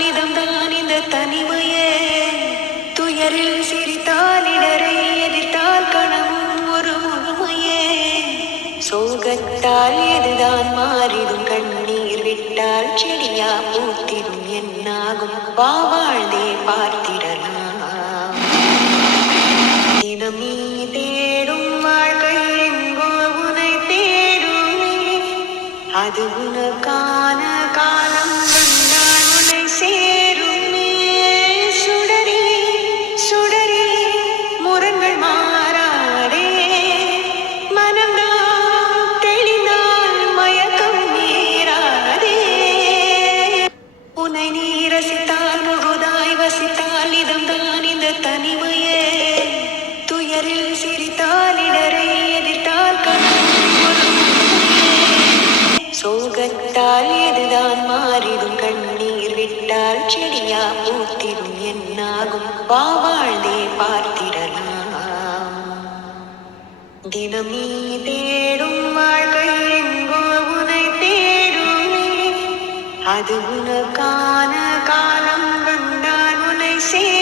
இதம்தான் இந்த தனிமையே. துயரில் சிரித்தால் இடரை எதிர்த்தால் கனவும் ஒரு முழுமையே. சோகத்தால் எதுதான் மாறிடும் கண்ணீர் விட்டால் செடியா பூத்திடும் என்னாகும்? வாவாழ்ந்தே பார்த்திடலாம். தினமீ தேடும் வாழ்க்கை எங்கோ உனை தேடும். அது உனக்கான சிரித்தால் இடரை எதிர்த்தால் சோகத்தால் எதுதான் மாறிடும்? கண்ணீர் விட்டால் செடியா பூத்திடும்? என்னாகும்? பாவாழ்ந்தே பார்த்திடலாம். தினம் தேடும் வாழ்க்கை எங்கோ உனை தேடுமே. அது உனக்கான காலம் வந்தால் உன்னை சே